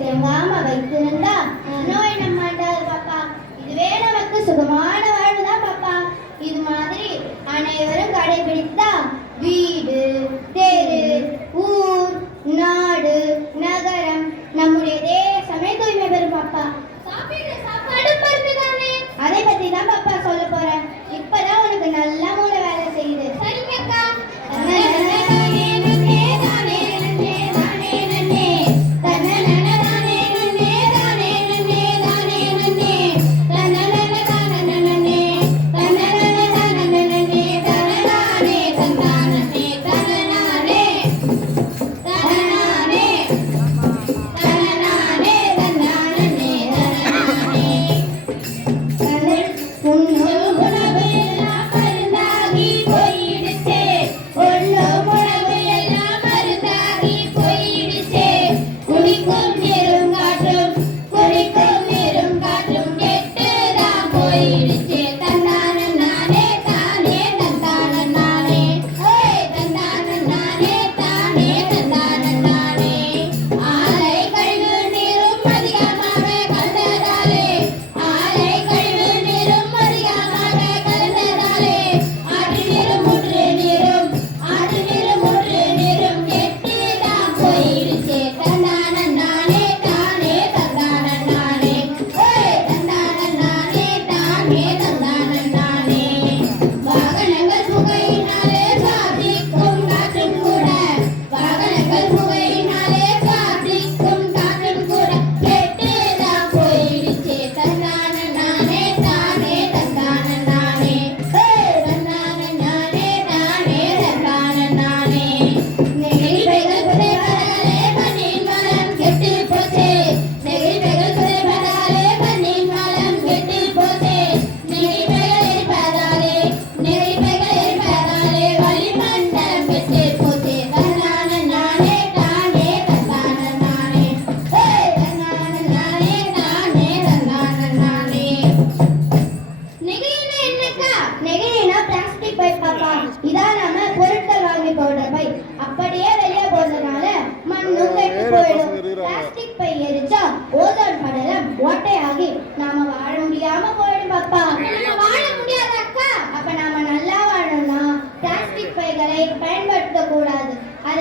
தேங்காம வைத்திருந்தா நோய் நம்ம அண்டாது பாப்பா. இதுவே நமக்கு சுகமான வாழ்வுதான் பாப்பா. இது மாதிரி அனைவரும் கடைபிடித்தா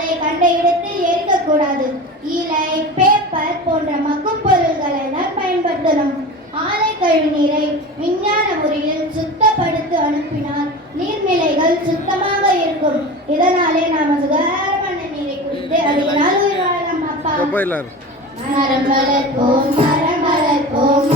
அதை கண்ட இடத்தில் ஏற்கக்கூடாது இலை பேப்பர் போன்ற மக்கும் பொருள்களை தான் பயன்படுத்தணும். ஆலை கழிவு நீரை விஞ்ஞான முறையில் சுத்தப்படுத்தி அனுப்பினால் நீர்நிலைகள் சுத்தமாக இருக்கும். இதனாலே நாம சுகாதாரமான நீரை குறித்து அதிக வாழலாம் அப்பா மரம் வளர்ப்போம் மரம் வளர்ப்போம்